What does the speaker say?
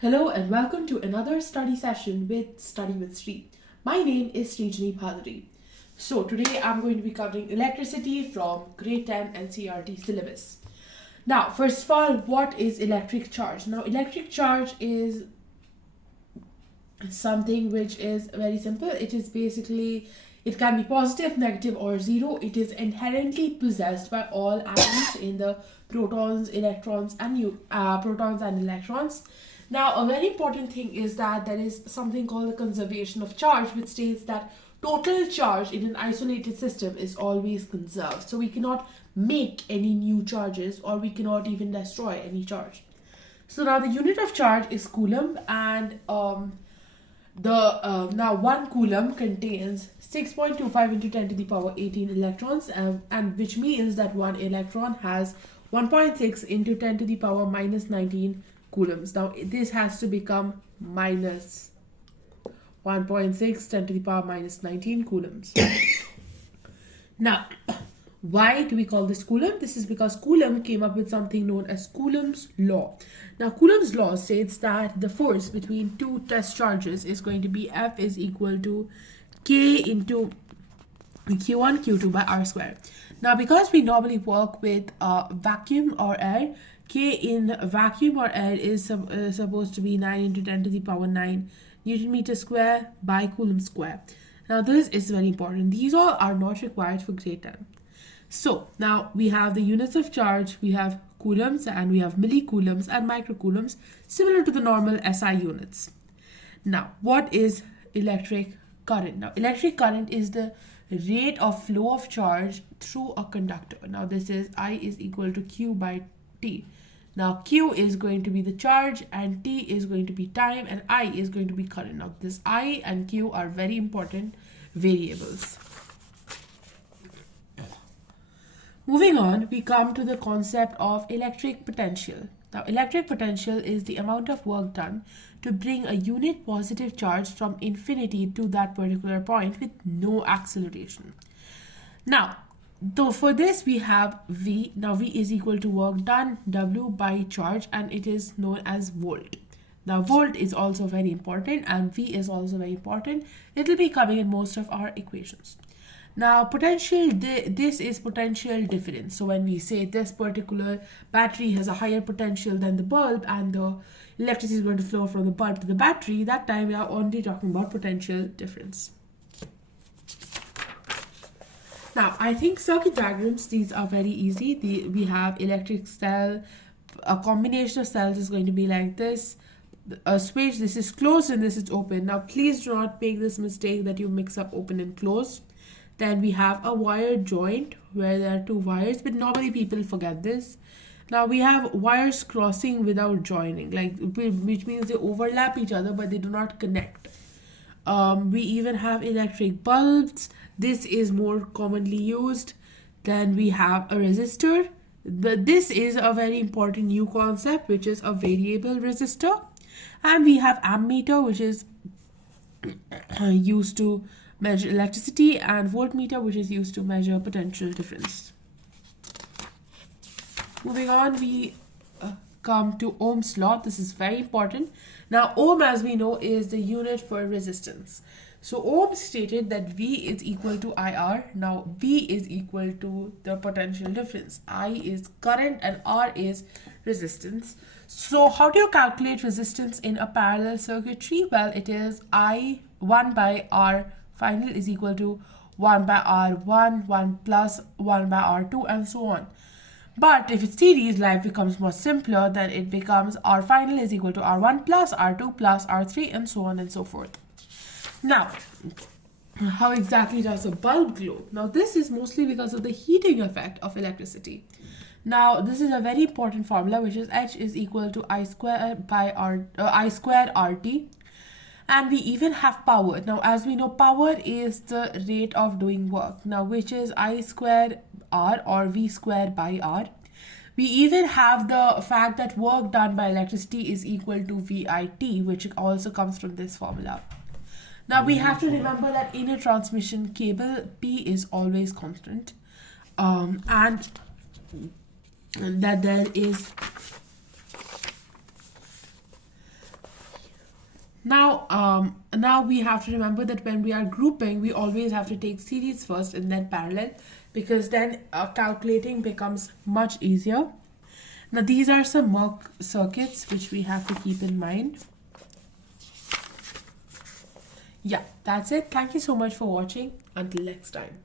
Hello and welcome to another study session with Study with Sree. My name is Sree. So today I'm going to be covering electricity from grade 10 NCERT syllabus. Now, first of all, what is electric charge? Now, electric charge is something which is very simple. It can be positive, negative, or zero. It is inherently possessed by all atoms in the protons, electrons, and electrons. Now, a very important thing is that there is something called the conservation of charge, which states that total charge in an isolated system is always conserved. So we cannot make any new charges, or we cannot even destroy any charge. So now the unit of charge is coulomb, and now 1 coulomb contains 6.25 into 10 to the power 18 electrons, and which means that 1 electron has 1.6 into 10 to the power minus 19 coulombs. Now this has to become minus 1.6 10 to the power minus 19 coulombs. Now, why do we call this Coulomb? This is because Coulomb came up with something known as Coulomb's law. Now, Coulomb's law states that the force between two test charges is going to be F is equal to K into Q1, Q2 by R square. Now, because we normally work with vacuum or air, K in vacuum or air is supposed to be 9 into 10 to the power 9 Newton meter square by Coulomb square. Now, this is very important. These all are not required for grade 10. So now we have the units of charge, we have coulombs, and we have millicoulombs and microcoulombs, similar to the normal SI units. Now, what is electric current? Now, electric current is the rate of flow of charge through a conductor. Now, this is I is equal to Q by T. Now, Q is going to be the charge, and T is going to be time, and I is going to be current. Now, this I and Q are very important variables. Moving on, we come to the concept of electric potential. Now, electric potential is the amount of work done to bring a unit positive charge from infinity to that particular point with no acceleration. Now, for this we have V. Now, V is equal to work done, W by charge, and it is known as volt. Now, volt is also very important, and V is also very important. It will be coming in most of our equations. Now, potential, this is potential difference. So when we say this particular battery has a higher potential than the bulb, and the electricity is going to flow from the bulb to the battery, that time we are only talking about potential difference. Now, I think circuit diagrams, these are very easy. We have electric cell, a combination of cells is going to be like this. A switch, this is closed and this is open. Now, please do not make this mistake that you mix up open and closed. Then we have a wire joint where there are two wires, but normally people forget this. Now we have wires crossing without joining, which means they overlap each other but they do not connect. We even have electric bulbs. This is more commonly used. Then we have a resistor. This is a very important new concept, which is a variable resistor. And we have ammeter, which is used to measure electricity, and voltmeter, which is used to measure potential difference. Moving on, we come to Ohm's law. This is very important. Now, Ohm, as we know, is the unit for resistance. So Ohm stated that V is equal to IR. Now, V is equal to the potential difference. I is current and R is resistance. So how do you calculate resistance in a parallel circuitry? Well, it is I1 by R final is equal to 1 by R1, 1 plus 1 by R2, and so on. But if it's series, life becomes more simpler. Then it becomes R final is equal to R1 plus R2 plus R3, and so on and so forth. Now, how exactly does a bulb glow? Now, this is mostly because of the heating effect of electricity. Now, this is a very important formula, which is H is equal to I squared by I squared RT. And we even have power. Now, as we know, power is the rate of doing work. Now, which is I squared R or V squared by R. We even have the fact that work done by electricity is equal to VIT, which also comes from this formula. Now, we have to remember that in a transmission cable, P is always constant. And that there is Now we have to remember that when we are grouping, we always have to take series first and then parallel, because then calculating becomes much easier. Now these are some mock circuits which we have to keep in mind. Yeah, that's it. Thank you so much for watching. Until next time.